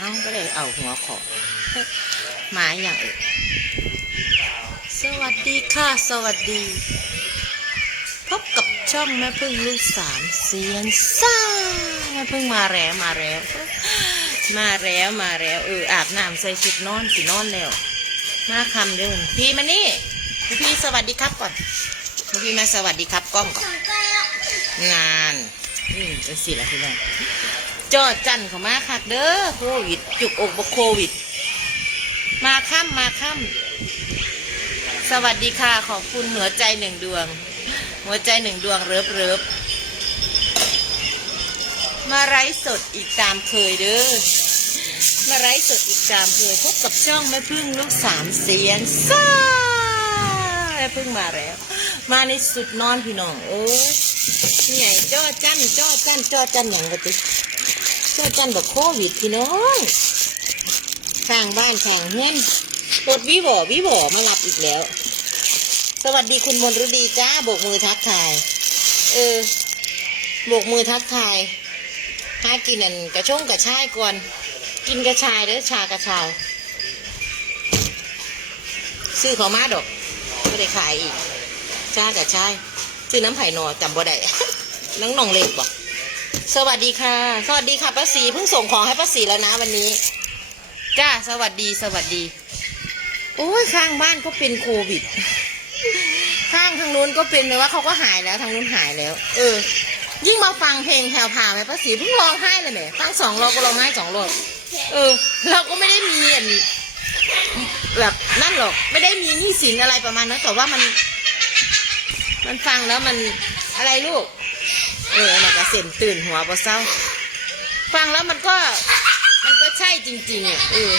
เอ้าก็เลยเอาหัวขอหมาอย่างอื่นสวัสดีค่ะ สวัสดี พบกับช่องแม่พึ่งลูกสามเสียนซ่าแม่พึ่งมาแล้วมาแล้ว มาแล้วมาแล้วเอออาบน้ำใส่ชุดนอนสินอนแล้วมาคำเดินพี่มานี่พี่สวัสดีครับก่อนพี่มาสวัสดีครับกล้องก่อนงานนี่เป็นสิละพี่น้อง จอจันเขามาคักเด้อโควิด จุกอกบโควิด มาค่ำมาค่ำสวัสดีค่ะขอบคุณหัวใจหนึ่งดวง หัวใจหนึ่งดวงเริบเริบมาไร้สดอีกตามเคยเด้อมาไร้สดอีกตามเคยพบกับช่องแม่พึ่งลูกสามเสียนซ่าแม่พึ่งมาแล้ว มาในสุดนอนพี่น้องโอ้ยนี่ไงจ้อจันจ้อจันจ้อจันอย่างกติ จ้อจันแบบโควิดพี่น้องข้างบ้านข้างเฮือนปวดวิบอวิบอมารับอีกแล้ว สวัสดีคุณมนฤดีจ้าโบกมือทักทาย เออโบกมือทักทายหากินอันกระชงกระชายก่อน กินกระชายเด้อชากระชาย ซื้อเขามาดอกไม่ได้ขายอีกชากระชาย ซื้อน้ำไผ่นอจำบ่ได้น้องนองเล็กบอก สวัสดีค่ะ สวัสดีค่ะป้าสีเพิ่งส่งของให้ป้าสีแล้วนะวันนี้ จ้า สวัสดี สวัสดี โอ้ยข้างบ้านก็เป็นโควิด ข้างทางนู้นก็เป็นเลยว่าเขาก็หายแล้วทางนู้นหายแล้ว เออ ยิ่งมาฟังเพลงแถวผ่าไหมป้าสีเพิ่งร้องไห้เลยเนี่ยฟังสองรอบก็ร้องไห้สองรอบเออ เราก็ไม่ได้มีอันแบบนั่นหรอก ไม่ได้มีหนี้สินอะไรประมาณนั้นแต่ว่ามัน มันฟังแล้วมันอะไรลูกเออน่ะก็เส้นตื่นหัวปะเศร้า ฟังแล้วมันก็มันก็ใช่จริง ๆอะเออ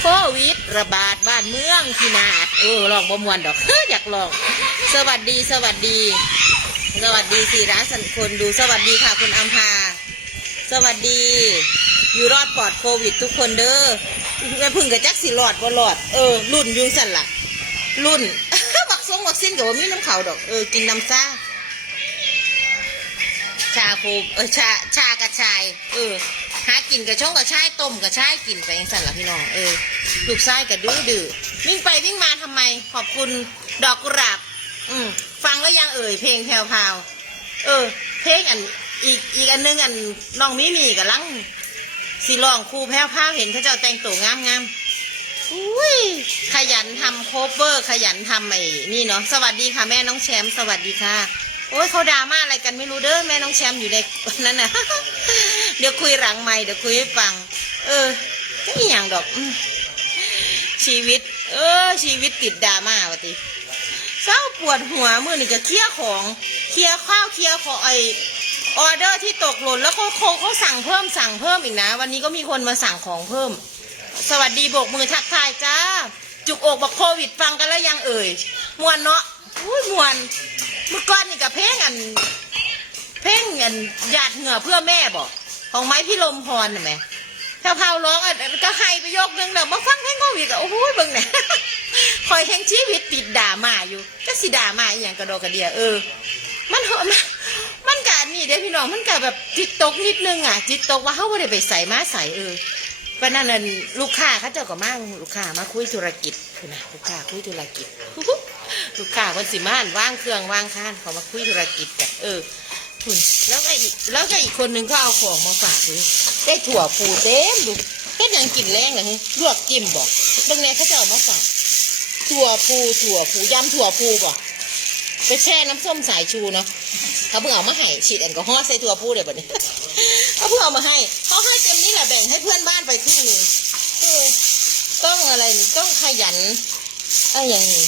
โควิดระบาดบ้านเมืองที่นาดเออลองประมวลดอกอยากลอง สวัสดีสวัสดี สวัสดีสี่ร้านสันคนดูสวัสดีค่ะคุณอัมพาสวัสดี อยู่รอดปลอดโควิดทุกคนเด้อแม่พึ่งกับจักสิรอดบ่รอดเออรุ่นยุงสันละรุ่นวักซงวักสิ้นกับว่ามีน้ำเขาดอกเออกินน้ำซ่า ชาโคเออชาชากระชาย เออหากินกระช่องกระชายต้มกระชายกินไปเองสั่นละพี่น้องเออลูกไส้กระดื้อดื้อวิ่งไปวิ่งมาทำไม ขอบคุณดอกกุหลาบอืมฟังแล้วยังเอ่ยเพลงแพรวพาวเออ เพลงอันอีกอีกอันนึงอันน้องมิมีกับลังสิลองครูแพรวพาวเห็นเขาเจ้าแต่งตัวงามงามอุ้ยขยันทำโคเวอร์ ขยันทำไอ้นี่เนาะสวัสดีค่ะแม่น้องแชมป์สวัสดีค่ะ โอ้ยเขาดราม่าอะไรกันไม่รู้เด้อแม่น้องแชมป์อยู่ในนั้นน่ะ เดี๋ยวคุยหลังไม่เดี๋ยวคุยให้ฟัง เออก็มีอย่างดอกอชีวิต เออ ชีวิตติดดราม่าวะติเศร้าปวดหัวมือนี่จะเคลียร์ของเคลียร์ข้าวเคลียร์ของไอออเดอร์ที่ตกหล่นแล้วเขาเขาเขาสั่งเพิ่มสั่งเพิ่มอีกนะ วันนี้ก็มีคนมาสั่งของเพิ่ม สวัสดีโบกมือทักทายจ้า จุกอกบอกโควิดฟังกันแล้วยังเอ่ยมวนเนาะอุ้ยมวน เมื่อก่อนนี่กับเพลงอัน เพลงอันหยาดเหงื่อเพื่อแม่บอกของไม้พี่ลมพรน่ะแหม่แพรวๆร้องอันก็ให้ไปยกนึงแล้วมาฟังเพลงโควิดก็โอ้โหเบิ่งเนี่ยคอยแห่งชีวิตติดด่ามาอยู่ก็สิด่ามาอย่างกระโดกระเดียเออ มันเหอะมันมันกอันนี่เด้พี่น้องมันกแบบจิตตกนิดนึงอะ จิตตกว่าเขาไม่ได้ไปใส่มาใส่เออเพราะนั่นนะลูกค้าเขาเจ้าก็มาลูกค้ามาคุยธุรกิจคือนะลูกค้าคุยธุรกิจ ลูกค้าคนสิมาอ่านว่างเครื่องว่างค้านเขามาคุยธุรกิจกันเออคุณแล้วก็อีกแล้วก็อีกคนนึงก็เอาของมาฝากเลยได้ถั่วปูเต็มดูแค่ยังกินแรงเลยลวกจิ้มบอกตรงนี้เขาจะเอามาฝากถั่วปูถั่วปูยำถั่วปูบอกไปแช่น้ำส้มสายชูเนาะเขาเพิ่งเอามาให้ฉีดแอลกอฮอล์ใส่ถั่วปูเลยแบบนี้เขาเพิ่งเอามาให้เขาให้เต็มนี้แหละแบ่งให้เพื่อนบ้านไปครึ่งหนึ่งต้องอะไรต้องขยันอะไรอย่างนี้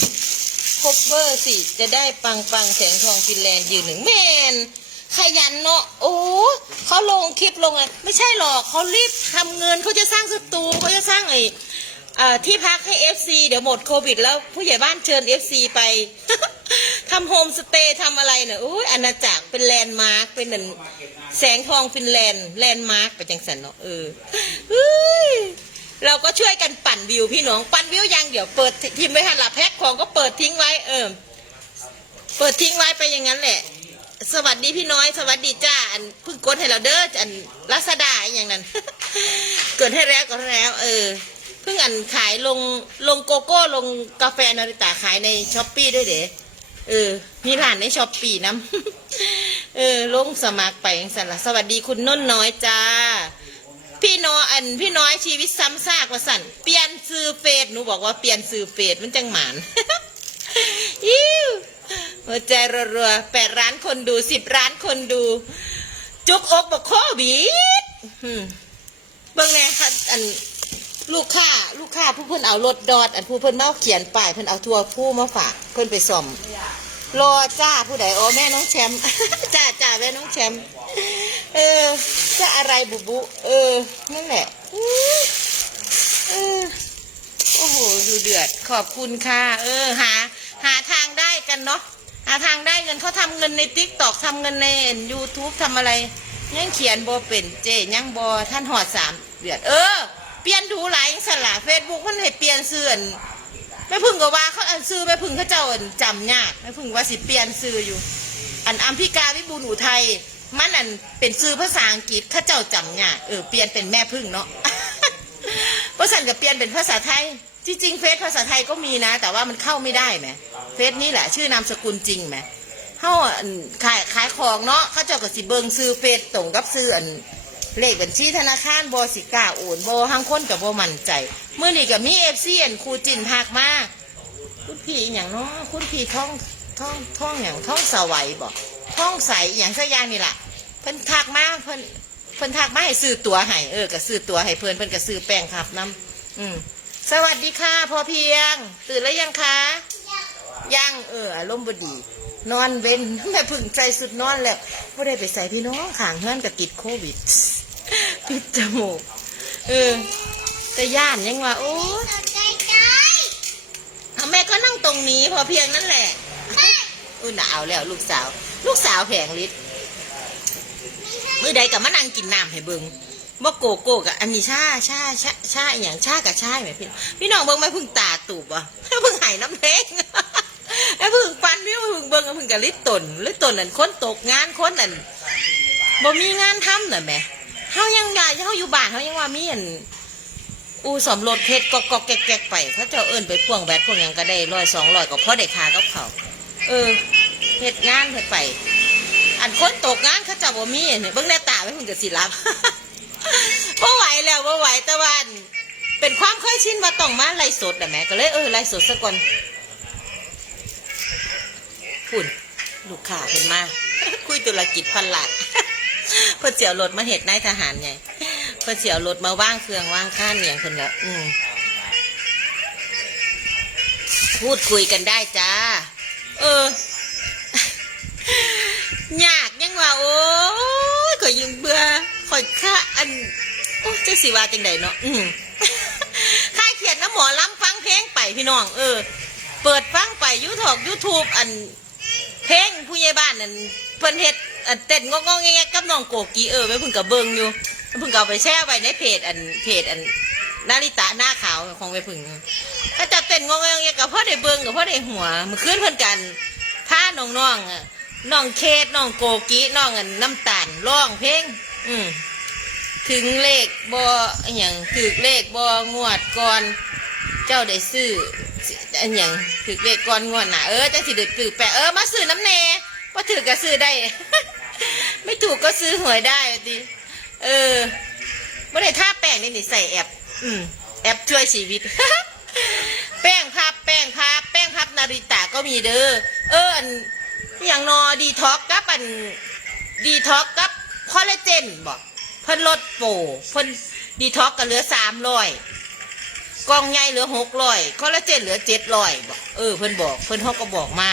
คบเบอร์สิ จะได้ปังปังแสงทองฟินแลนด์ยืนหนึ่งแมนขยันเนาะโอ้เขาลงคลิปลงอะไรไม่ใช่หรอกเขารีบทำเงินเขาจะสร้างสตูเขาจะสร้างไอ้ที่พักให้ FC เดี๋ยวหมดโควิด แล้วผู้ใหญ่บ้านเชิญ FC ไปทำโฮมสเตย์ทำอะไรเนี่ยโอ้ยอาณาจักรเป็นแลนด์มาร์คเป็นหนึ่งแสงทองฟินแลนด์แลนด์มาร์คไปจังสันเนาะเออ เราก็ช่วยกันปั่นวิวพี่น้องปั่นวิวยังเดี๋ยวเปิดทิมไว้หันหลับแพ็คของก็เปิดทิ้งไว้ เออ เปิดทิ้งไว้ไปอย่างนั้นแหละ สวัสดีพี่น้อย สวัสดีจ้าอันเพิ่งกดให้เราเด้ออันรัศดาอย่างนั้นเกิดให้แล้วกดให้แล้ว เออเพิ่งอันขายลงลงโกโก้ลงกาแฟนาริตาขายในช้อปปี้ด้วยเด้เออมีร้านในช้อปปี้น้ำเออลงสมัครไปอย่างสันละสวัสดีคุณนุ่นน้อยจ้า พี่น้อยอันพี่น้อยชีวิตซ้ำซากว่าสันเปลี่ยนซื้อเฟซหนูบอกว่าเปลี่ยนซื้อเฟซมันจังหมานอิ้วหัวใจรัวๆแปดร้านคนดูสิบร้านคนดู จุกอกบอกโควิดอืมเบิ่งแน่ค่ะอันลูกค้าลูกค้าผู้เพิ่นเอารถดอด อันผู้เพิ่นมาเขียนป้ายเพิ่นเอาทัวร์ผู้มาฝากเพิ่นไปซ่อม รอจ้าผู้ใดอ๋อแม่น้องแชมป์ จ้าจ้าแม่น้องแชมป์เออจะอะไรบุบุ เออนั่นแหละออเออโอ้โหดูเดือดขอบคุณค่ะ เออหา หาทางได้กันเนาะหาทางได้เงินเขาทำเงินในติ๊กตอกทำเงินในยูทูบทำอะไรยังเขียนบอเป็นเจยังบอท่านหอดสามเดือดเออ เปลี่ยนดูหลายสละเฟซบุ๊กมันให้เปลี่ยนเสื่อน แม่พึ่งก็ว่าเขาอันซื้อแม่พึ่งเขาเจ้าอันจำยากแม่พึ่งว่าสิเปลี่ยนซื้ออยู่ อันอัมพิกาวิบูลอุทัยมันอันเป็นซื้อภาษาอังกฤษเข้าเจ้าจำยากเออเปลี่ยนเป็นแม่พึ่งเนาะเพราะสันกับเปลี่ยนเป็นภาษาไทยที่จริงเฟซภาษาไทยก็มีนะ แต่ว่ามันเข้าไม่ได้ไหมเฟซนี่แหละ ชื่อนามสกุลจริงไหมเขาอันขายขายของเนาะเขาเจ้าก็สิเบิงซื้อเฟซตรงกับซื้ออันเลขบัญชีธนาคารบสิก้าโอนบหังคนกับบ่มั่นใจ เมื่อนี่กับมีเอฟซีอันครูจินพากมาคุณพี่อย่างเนาะคุณพี่ท่องท่องท่องอย่างท่องสวัยบอกท่องใสอย่างสักอย่างนี่แหละเพิ่นทักมาเพิ่นเพิ่นทักมาให้ซื้อตัวให้เออก็ซื้อตัวให้เพิ่นเพิ่นก็ซื้อแป้งครับน้ำอืมสวัสดีค่ะพอเพียง ตื่นแล้วยังคะยังเอออารมณ์บดี นอนเว้นแม่พึ่งใจสุดนอนแล้วไม่ได้ไปใส่พี่น้องขางเฮือนกับติดโควิด ปิดจมูกเออ แต่ย่านยังว่าโอ้เอาแม่ก็นั่งตรงนี้พอเพียงนั่นแหละอุ้ยหนาวแล้วลูกสาว ลูกสาวแผงฤทธิ์มือใดกับมานั่งกินน้ำให้เบิงบ่โกโก้กับอันนี้ชาชาชาชาอหย่างชากับชาไหมพี่น้องพี่น้องเบิ่งไหม่พึ่งตาตูบอะพึ่งหายน้ำเพงไอ้พึ่งปันพี่พึ่งเบิ่งพึ่งกับลิตตนลิตตนนั่นคนตกงานคนนั่นบ่มีงานทำน่ะแหม่เฮายังยายเฮาอยู่บ้านเฮายังว่ามีอัน อูสมรถเพชรกอกกอกแก๊กแก๊กไปเขาเจ้าเอิ้นไปพ่วงแบตพวกยังก็ได้ร้อยสองร้อยก็พอได้ค่ากับเขาเออเฮ็ดงานเฮ็ดไป อันคนตกงานเขาเจ้าบ่มีเนี่ยเบิ่งแน่ตาไม่พึ่งก็สิรับบ่ไหวแล้วบ่ไหวต่ว่าอันเป็นความเคยชินว่าต้องมาไล่สดน่ะแม่ก็เลยเออไล่สดซะก่อนคุณลูกค้าเห็นมา คุยธุรกิจพันหลักเพื่อเสียวรถมาเหตุนายทหารไง เพื่อเสียวรถมาว่างเครื่องว่างข้านอย่างคนละอืมพูดคุยกันได้จ้า เออยากยังว่า โอ้ยข่อยยังเบื่อข่อยค่าอันโอ้ยจะสิว่าจังใดเนาะอืมค่าเขียนน้ำหมอล้ำฟังเพลงไปพี่น้อง เออ เปิดฟังไปยูทอกยูทูบอัน เพลงผู้ใหญ่บ้านนั่นเพิ่นเฮ็ดอันเต้นงองๆแงกับน้องโกกีเออไว้เพิ่งกับเบิงอยู่ เพิ่งเอาไปแชร์ไว้ในเพจอันเพจอันนาริตะหน้าขาวของไว้พึ่งถ้าจะเต้นงองๆแงกับพ่อได้เบิ่งกับพ่อได้หัวมื่อคืนเพิ่นกันพาน้องๆอะน้องเคสน้องโกกีน้องอันน้ำตาลร้องเพลงอืมถึงเลขบ่อย่างถึกเลขบ่งวดก่อน เจ้าได้ซื้ออันหยังถือเลขก่อนงวดหนาเออจังสิเดือดตือแปะเออมาซื้อน้ำเนว่าถือก็ซื้อได้ ไม่ถูกก็ซื้อหวยได้ดิ เออไม่ได้ท่าแป้งนี่นี่ใส่แอปอืมแอปช่วยชีวิต แป้งพับ แป้งพับ แป้งพับนาริตะก็มีเด้อ เอออันอย่างนอดีท็อกกับอันดีท็อกกับคอลลาเจนบอกเพิ่นลดโปรเพิ่นดีท็อกก็เหลือสามร้อยกองใหญ่เหลือหกร้อยคอลลาเจนเหลือเจ็ดร้อยบอกเออเพิ่นบอกเพิ่นเขาก็บอกมา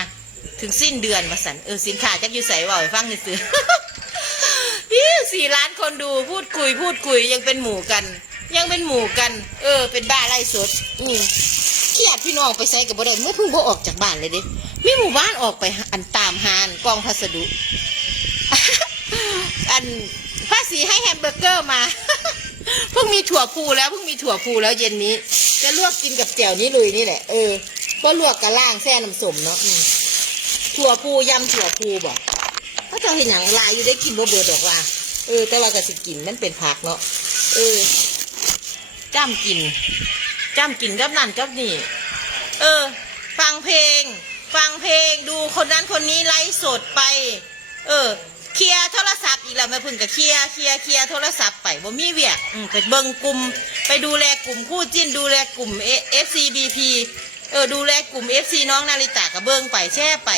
ถึงสิ้นเดือนมาสันเออสินค้าจักอยู่ใส่ว่าฟังซื้อ พี่สี่ล้านคนดูพูดคุยพูดคุยยังเป็นหมู่กัน ยังเป็นหมู่กัน เออ เป็นบ้าไล่สดอืมเครียดพี่น้องไปใส่กับบ่ได้เมื่อเพิ่งบ่ออกจากบ้านเลยเด้มีหมู่บ้านออกไปอันตามหานกองพัสดุ อันภาษีให้แฮมเบอร์เกอร์มาเพิ่งมีถั่วพูแล้วเพิ่งมีถั่วพูแล้วเย็นนี้ จะลวกกินกับแจ่วนี้เลยนี่แหละเออก็ลวกกระล่างแซ่น้ำสมเนาะถั่วพูยำถั่วพูบอก เจ้าเห็นอย่างลายอยู่ได้กินบ่เบิดดอกว่า เออ แต่ว่าก็สิกินมันเป็นผักเนาะ เออจ้ำกินจ้ำกินกับนั่นกับนี่ เออ ฟังเพลง ฟังเพลงดูคนนั้นคนนี้ไลฟ์สดไป เออ เคลียร์โทรศัพท์อีกแล้วแม่พึ่งกับเคลียร์เคลียร์เคลียร์โทรศัพท์ไปบ่มีเวียกอืมไปเบิ่งกลุ่มไปดูแลกลุ่มคู่จิ้นดูแลกลุ่ม FCBP เออดูแลกลุ่ม FC น้องนาริตะกับเบิ่งไปแช่ไป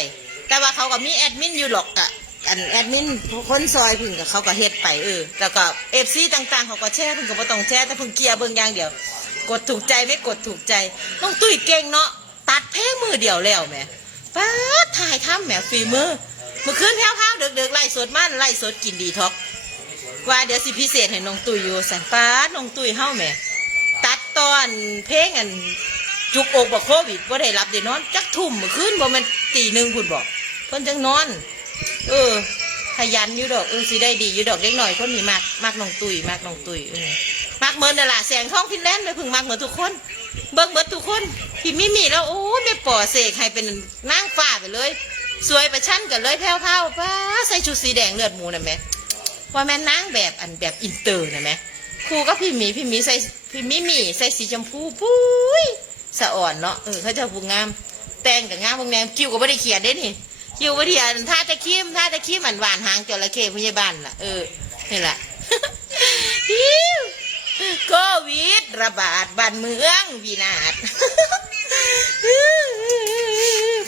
แต่ว่าเขาก็มีแอดมินอยู่หรอกอะ อันแอดมินคนซอยพึ่งกับเขาก็เฮ็ดไปเออแล้วก็เอฟซีต่างๆ เขาก็แช่พึ่งก็บ่ต้องแช่แต่พึ่งเคลียร์เบิ่งอย่างเดียว กดถูกใจไม่กดถูกใจน้องตุ้ยเก่งเนาะตัดเพลงมือเดียวแล้วแหม่ป้าถ่ายทำแหมฝีมือเมื่อคืนแพ้วๆเดึกๆไล่สดมันไล่สดกินดีท็อกว่าเดี๋ยวสิพิเศษให้น้องตุ้ยอยู่สันป้าน้องตุ้ยเฮ้าแหม่ตัดตอนเพลงอันจุกอกบอกโควิดว่าได้รับได้นอนจักทุ่มเมื่อคืนบ่แมันตีหนึ่งคุณบอกเพิ่นจังนอน เออ ขยันอยู่ดอกเออสิได้ดีอยู่ดอกเล็กหน่อยคนนี้มากมากน้องตุยมากน้องตุยเออมากเหมือนน่ะล่ะแสงท้องฟินแลนด์ไม่พึ่งมากเหมือนทุกคน เบิ่งเบิดทุกคนพี่มิมีแล้วโอ้ยแม่ป่อเสกให้เป็นนางฟ้าไปเลย สวยประชันกันเลยแพ้วๆป้าใส่ชุดสีแดงเลือดหมูน่ะแม่ว่าแม่นนางแบบอันแบบอินเตอร์น่ะแม่ครูก็พี่มีพี่มีใส่พี่มิมีใส่สีชมพูปุ้ยสะอ่อนเนาะเออเขาจะพูงาม แต่งกับงามพวกแนมคิวก็ไม่ได้เขียนเด้นี่ คิวบ่ได้อันท่าตะคิมท่าตะคิมอันหวานหางจระเข้พยาบาลล่ะเออนี่แหละฮิวโควิดระบาดบ้านเมืองวินาศ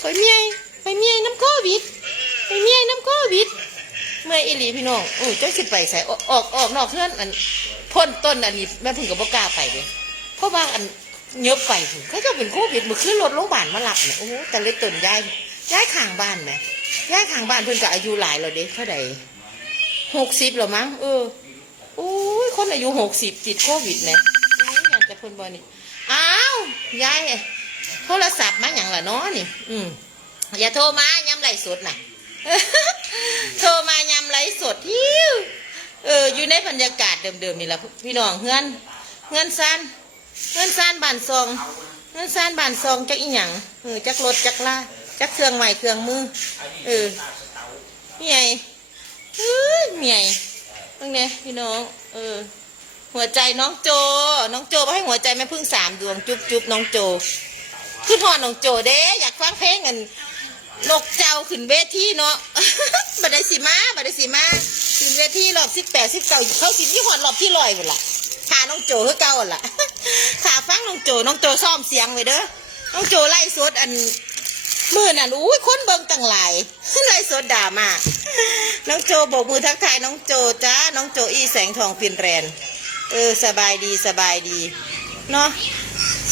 ข่อยเมียข่อยเมียน้ำโควิดข่อยเมียน้ำโควิดเมื่ออีหลีพี่น้องโอ้ยเจ้าสิไปใส่ออกออกออกนอกเพื่อนอันพ่นต้นอันนี้แม่พึ่งกับบ่กล้าไปเลยเพราะว่าอันเยอะไปเขาจะเป็นโควิดมือขึ้นรถโรงพยาบาลมาหลับเนี่ยโอ้แต่เลยต้นยาย ย้ายข้างบ้านไหมย้ายข้างบ้านเพิ่นก็อายุหลายแล้วเด้เท่าใดหกสิบหรอมั้งเออโอ้ยคนอายุหกสิบติดโควิดไหมอยากจะเพิ่นบอนี่อ้าวยายโทรศัพท์มาอย่างละเนาะนี่ อืมอย่าโทรมาย้ำไรสดน่ะโทรมายำไรสดฮิวเอออยู่ในบรรยากาศเดิมๆนี่แหละพี่น้องเฮือนเฮือนซันเฮือนซันบานซองเฮือนซันบานซองจักอีหยังเออจักรถจักลา จักเครื่องใหม่เครื่องมือเออเมียเฮ้ยเมียตรงนี้พี่น้อง เออ หัวใจน้องโจ น้องโจมาให้หัวใจแม่พึ่งสามดวงจุ๊บจุ๊บน้องโจขึ้นหอดน้องโจเด้ อยากฟังเพลงกันนกเจ้าขึ้นเวทีเนาะบัดได้สิมาบัดได้สิมาขึ้นเวทีรอบสิบแปดสิบเก้าเขาสิมีหอดรอบที่ลอยหมดละขาน้องโจคือเก่าหั่นล่ะขาฟังน้องโจ น้องโจซ่อมเสียงไว้เด้อ น้องโจไล่สดอัน มือนั่นอุ้ยคนเบิ่งตั้งหลายไล่สดด่ามาน้องโจโบกมือทักทายน้องโจจ้าน้องโจอีแสงทองฟินแรนเออสบายดีสบายดีเนาะ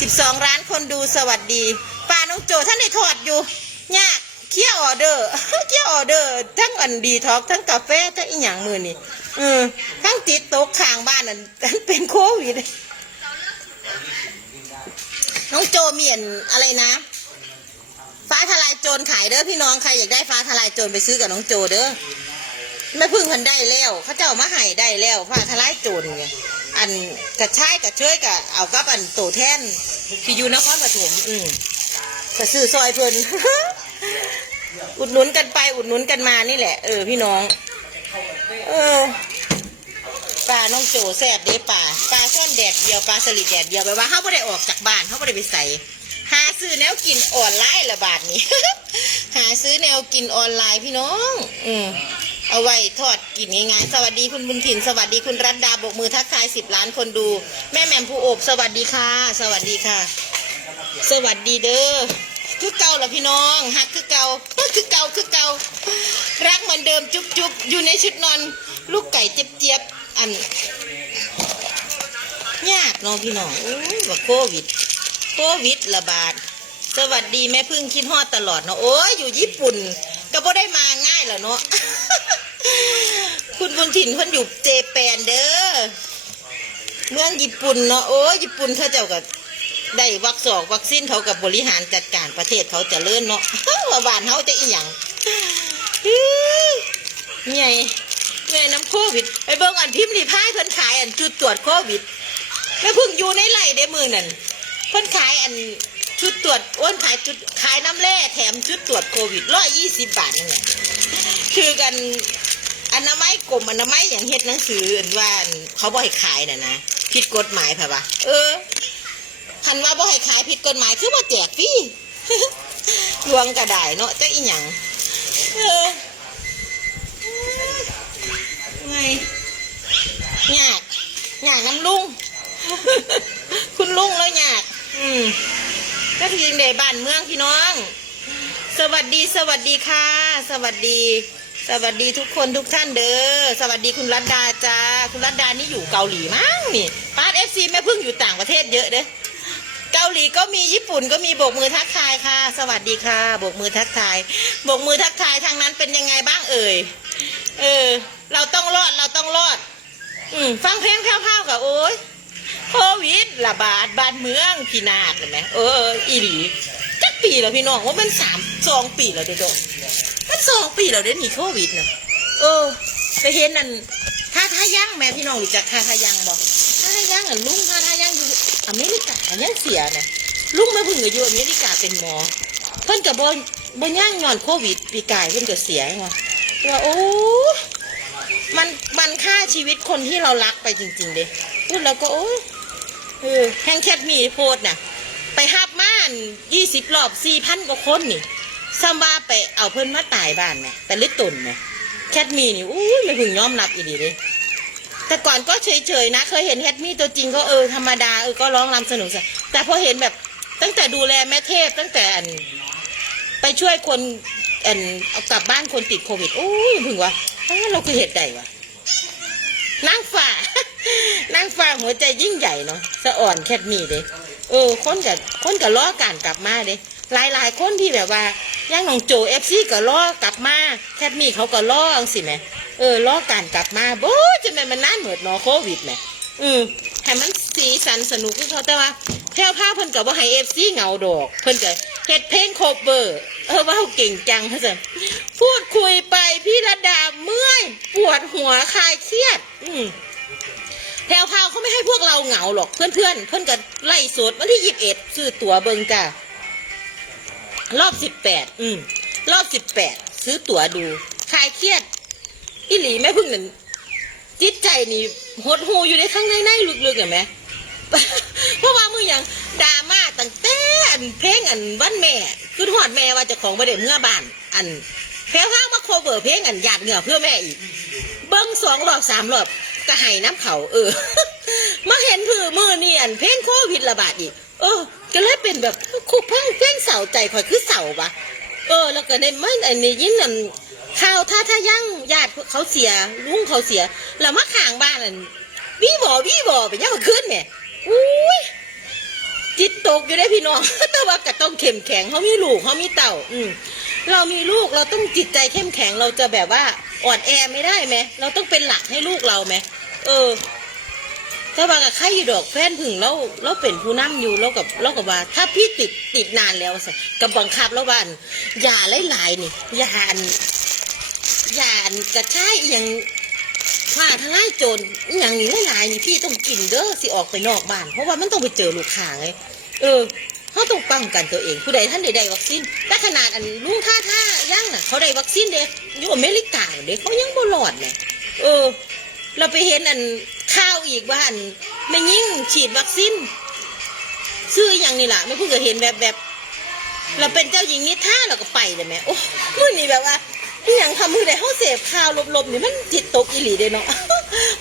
สิบสองร้านคนดูสวัสดีป้าน้องโจท่านได้ถอดอยู่ยากเคี่ยวออเดอร์เคี่ยวออเดอร์ทั้งอันดีท็อกทั้งกาแฟทั้งอีหยังมือนี่เออทั้งติดโต๊ะข้างบ้านอันอันเป็นโควิดน้องโจเมียนอะไรนะ ฟ้าทลายโจรขายเด้อพี่น้องใครอยากได้ฟ้าทลายโจรไปซื้อกับน้องโจเด้อแม่พึ่งมันได้แล้วเขาเจ้ามาให้ได้แล้วฟ้าทลายโจรไงอันกระชายกระเชยกับเอากับอันโตแท่นที่อยู่นครปฐมอืมก็ซื้อซอยเพิ่นอุดหนุนกันไปอุดหนุนกันมานี่แหละ เออพี่น้อง เออปลาน้องโจแซ่บเด้ปลาปลาแซ่บแดดเดียวปลาสลิดแดดเดียวแปลว่าเขาไม่ได้ออกจากบ้านเขาไม่ได้ไปใส่ หาซื้อแนวกินออนไลน์ละบาทนี้ หาซื้อแนวกินออนไลน์พี่น้อง อืมเอาไว้ทอดกินง่ายๆสวัสดีคุณบุญถิ่น สวัสดีคุณรัตดาบกมือทักทายสิบล้านคนดู แม่แหม่มผู้โอบ สวัสดีค่ะ สวัสดีค่ะ สวัสดีเด้อคือเก่าละพี่น้องฮักคือเก่าคือเก่าคือเก่ารักเหมือนเดิมจุ๊บจุ๊บอยู่ในชุดนอน ลูกไก่เจี๊ยบเจี๊ยบอันยากเนาะพี่น้องโอ้ยว่าโควิด โควิดระบาด สวัสดีแม่พึ่งคิดฮอดตลอดเนาะโอ้ยอยู่ญี่ปุ่น ก็บ่ได้มาง่ายหรอเนาะคุณบุญถิ่นเพิ่นอยู่เจแปนเด้อเมืองญี่ปุ่นเนาะโอ้ยญี่ปุ่นเขาเจ้าก็ได้วัคซอกวัคซีนเขากับบริหารจัดการประเทศเขาจะเลื่อนเนาะว่าบ้านเขาจะอีหยังอื้อเมียเมียน้ำโควิดไปเบิ่งอันพิมพ์รีพายเพิ่นขายอันจุดตรวจโควิดแม่พึ่งอยู่ในไร่ได้มือนั่น เพิ่นขายอันชุดตรวจอ้วนขายจุดขายน้ำแร่แถมชุดตรวจโควิดร้อยยี่สิบบาทนี่นแหละคือกันอนามัยกรมอนามัยอย่างเฮ็ดหนังสืออันว่าเขาบ่ให้ขายน่ะนะผิดกฎหมายค่ะวะเออคันว่าบ่ให้ขายผิดกฎหมายคือว่าแจกฟรีลวงกระไดเนาะจะอีหยังเออไงยากยากน้ำลุง คุณลุงแล้วยาก ก็ทีในบ้านเมืองพี่น้อง สวัสดีสวัสดีค่ะ สวัสดี สวัสดีทุกคนทุกท่านเด้อสวัสดีคุณรัตดาจ้าคุณรัตดานี่อยู่เกาหลีมั้งนี่ปาร์ตเอฟซีแม่พึ่งอยู่ต่างประเทศเยอะเด้อเกาหลีก็มีญี่ปุ่นก็มีโบกมือทักทายค่ะ สวัสดีค่ะโบกมือทักทายโบกมือทักทายทางนั้นเป็นยังไงบ้างเอ่ยเออ เราต้องรอดเราต้องรอด อืมฟังเพลงแพ้วๆกับโอ้ย โควิดระบาดบ้านเมืองพินาศเห็นไหมเอออีหลีจักปีแล้วพี่น้องว่ามันสามสองปีแล้วเด็กมันสองปีแล้วเด็กหนีโควิดเนาะเออไปเห็นนั่นท่าท่าย่งแม่พี่น้องรู้จักท่าท่าย่งบอกท่าท่าย่งอะลุงท่าท่าย่งอยู่อเมริกาอันยังเสียนะลุงมาพึ่งอยู่อเมริกาเป็นหมอเพิ่นกับบนบนย่างย้อนโควิด ปีกายเพิ่นก็เสียไงว่าโอ้มันมันฆ่าชีวิตคนที่เรารักไปจริง ๆ เด้พูดแล้วก็โอ้ย เออแฮงแคทมีโพดน่ะ ไปหับม่านยี่สิบรอบสี่พันกว่าคนนี่ซัมบาไปเอาเพิ่นมาตายบ้านไหมแต่ลิตนไหมแคทมีนี่อุ้ยไม่พึงยอมรับอีดีเลยแต่ก่อนก็เฉยๆนะ เคยเห็นแคทมีตัวจริงก็เออธรรมดาเออก็ร้องรำสนุกสนแต่พอเห็นแบบตั้งแต่ดูแลแม่เทพตั้งแต่อันไปช่วยคนอันเอากลับบ้านคนติดโควิดโอ้ยพึงว่าอ้าวเราคือเหตุใดวะนางฟ้า นางฟ้าหัวใจยิ่งใหญ่เนาะสะอ่อนแค่นี้เด้เออคนกับคนกับล้อการกลับมาเด้หลายหลายคนที่แบบว่าย่างน้องโจเอฟซีก็ล้อกลับมาแค่นี้เขาก็ล้ออังสิแหม่เออล้อการกลับมาโบ้จะแม่มันน่าเหมือนนาะโควิดแหม่อืมให้มันสีสันสนุกคือเขาแต่ว่าแพร่ผ้าเพิ่นกับว่าให้เอฟซีเหงาดอก เพิ่นก็เฮ็ดเพลงโคเวอร์เออว่าเขาเก่งจังเขาจะพูดคุยไปพี่ระดาเมื่อย ปวดหัวคลายเครียด อืม แพรวพาวเขาไม่ให้พวกเราเหงาหรอกเพื่อนเพื่อนเพื่อนกันไล่สดวันที่ยี่สิบเอ็ดซื้อตั๋วเบิงจ้ารอบสิบแปดอืมรอบสิบแปดซื้อตั๋วดูคลายเครียดอีหลีแม่พึ่งนั่นจิตใจนี่หดหูอยู่ในข้างในในลึกๆเห็นไหมเพราะว่ามืออย่างดราม่าตั้งแต่อันเพลงอันวันแม่คือหอดแม่ว่าจะของประเด็นเมื่อบาน อันเพลงห้างมาโคเวอร์เพลงอันหยาดเหงื่อเพื่อแม่อีก เบิ้งสองรอบสามรอบ ก็ให้น้ำเขาเออ มาเห็นผือมือนี่อันเพลงโควิดระบาดอีกเออ ก็เลยเป็นแบบคุกพังเพลงเสาใจข่อยคือเสาปะเออ แล้วก็ได้ไม่อันนี้ยินอันข่าวท่าท่ายั่งญาติเขาเสียลุงเขาเสียแล้วมาข้างบ้านอันวีบอวีบอไปยังมาขึ้นเนี่ยอุ้ยจิตตกอยู่ได้พี่น้องแต่ว่าก็ต้องเข้มแข็งเขามีลูกเขามีเต่า อืมเรามีลูกเราต้องจิตใจเข้มแข็งเราจะแบบว่า อ่อนแอไม่ได้ไหมเราต้องเป็นหลักให้ลูกเราไหมเออแต่ว่ากับใครอยู่ดอกแฟนผึ่งเราเราเป็นผู้นำอยู่เรากับเรากับว่า ถ้าพี่ติดติดนานแล้วสิกับบังคับแล้วว่านอย่าหลายๆนี่อย่าอันอย่าอันกระชายอย่างว่าทลายโจรอย่างนี้หลายๆนี่พี่ต้องกินเด้อสิออกไปนอกบ้าน เพราะว่ามันต้องไปเจอลูกค้าไงเออเขาต้องป้องกันตัวเองผู้ใดท่านใดได้วัคซีนแต่ขนาดอันลุงท่าท่าน เขาได้วัคซีนเด็กอยู่อเมริกาเด็กเขายังบ่รอดเนี่ยเออ เราไปเห็นอันข้าวอีกว่าอันไม่ยิ่งฉีดวัคซีนซื้ออย่างนี้ล่ะไม่พิ่งจะเห็นแบบแบบ เราเป็นเจ้าหญิงนิท่าเราก็ไปเลยแม่โอ้มื่อนี้แบบว่าอหย่างทำมือได้เขาเสพข่าวลบๆนี่มันจิตตกอีหลีเด้เนาะ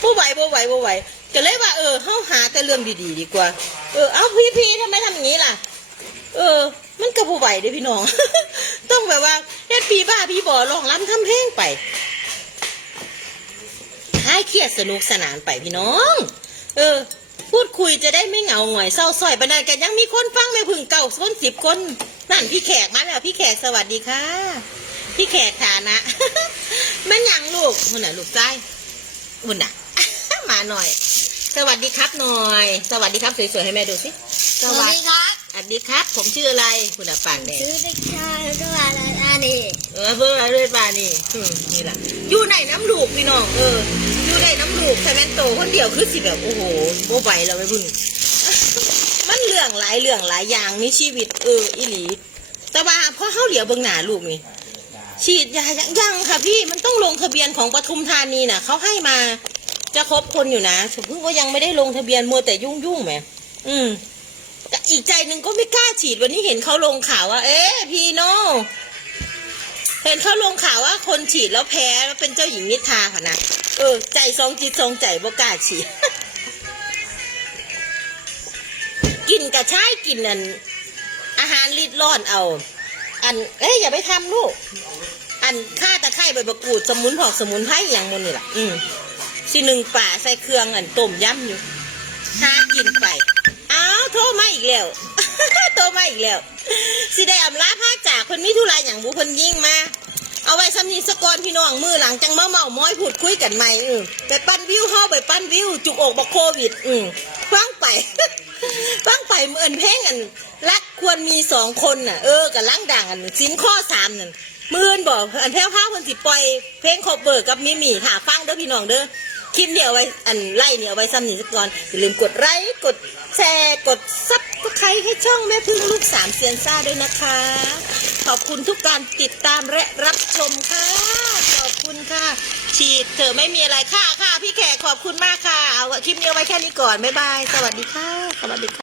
บ่ไหวบ่ไหวบ่ไหวก็เลยว่าเออเฮาหาแต่เรื่องดีๆดีกว่า เออ เอาพี่พี่ทำไมทำอย่างนี้ล่ะ เออ มันก็บ่ไหวเด้พี่น้อง ต้องแบบว่าเฮ็ดปีบ้าพี่บ่ร้องรำทำเพลงไปคลายเครียดสนุกสนานไปพี่น้อง เออ พูดคุยจะได้ไม่เหงาหงอยเศร้าส้อยปานนั้นกันยังมีคนฟังไม่พึ่งเก่าคนสิบคนนั่นพี่แขกมาแล้วพี่แขกสวัสดีค่ะ พี่แขกฐานะมันยังลูกมันน่ะลูกใจอุ่นน่ะ มาหน่อย สวัสดีครับหน่อย สวัสดีครับสวยๆให้แม่ดูสิ สวัสดีครับ สวัสดีครับ ผมชื่ออะไรคุณอะปากแดงชื่อเด็กชายก็อะไรอันนี้เออเพื่ออะไรด้วยบ้านี่อืมนี่แหละอยู่ในน้ำลูกพี่น้องเอออยู่ในน้ำลูกแต่แม่นโตคนเดียวคือสิแบบโอ้โหโบไหวเราไปพึ่งมันเรื่องหลายเรื่องหลายอย่างในชีวิต เอออีหลี แต่ว่าพอเขาเหลียวเบิ่งหน้าลูกนี่ฉีดยายังยังค่ะพี่มันต้องลงทะเบียนของปทุมธานีน่ะเขาให้มาจะครบคนอยู่นะชมพู่ก็ยังไม่ได้ลงทะเบียนมัวแต่ยุ่งยุ่งๆแหมอืมแต่ อีกใจหนึ่งก็ไม่กล้าฉีดวันนี้เห็นเขาลงข่าวว่า เอ๊ะพี่โนเห็นเขาลงข่าวว่าคนฉีดแล้วแพ้แล้วเป็นเจ้าหญิงนิทราค่ะนะเออ ใจสองจิตสองใจบ่กล้าฉีดกินกระชายกินอันอาหารริดร้อนเอา อันเอ้ยอย่าไปทำลูก อันข้าตะไคร้ใบมะกรูดสมุนผอกสมุนไพรอย่างมันนี่แหละอืมสิหนึ่งป่าใส่เครื่องอันต้มยำอยู่หากินไป โทรมาอีกแล้วโทรมาอีกแล้วสิได้อำลาพาจากคนมีธุระอย่างบุคคลยิ่งมา เอาไว้สำนีสกอนพี่น้องมือหลังจังเมาเมาม้อยพูดคุยกันใหม่อืไปปั้นวิวเฮาไปปั้นวิวจุกอกบักโควิด อืมฟังไปฟังไปเหมือนเพลงอันรักควรมีสองคนน่ะเออกับลังดังอันสินข้อสามนั่นมื่นบอกอันแพ้วพ้าคนสิปล่อย เพลงคอเบอร์กับมิมี่ค่ะฟังเด้อพี่น้องเด้อ คลิปเดียวไว้อันไล่เนี่ยเอาไว้ซ้ำนี่สักก่อนอย่าลืมกดไลค์กดแชร์กดซับก็ใครให้ช่องแม่พึ่งลูกสามเซียนซ่าด้วยนะคะ ขอบคุณทุกการติดตามและรับชมค่ะ ขอบคุณค่ะ ฉีดเธอไม่มีอะไรค่ะค่ะพี่แขกขอบคุณมากค่ะเอาคลิปนี้เอาไว้แค่นี้ก่อนบ๊ายบายสวัสดีค่ะสวัสดีค่ะ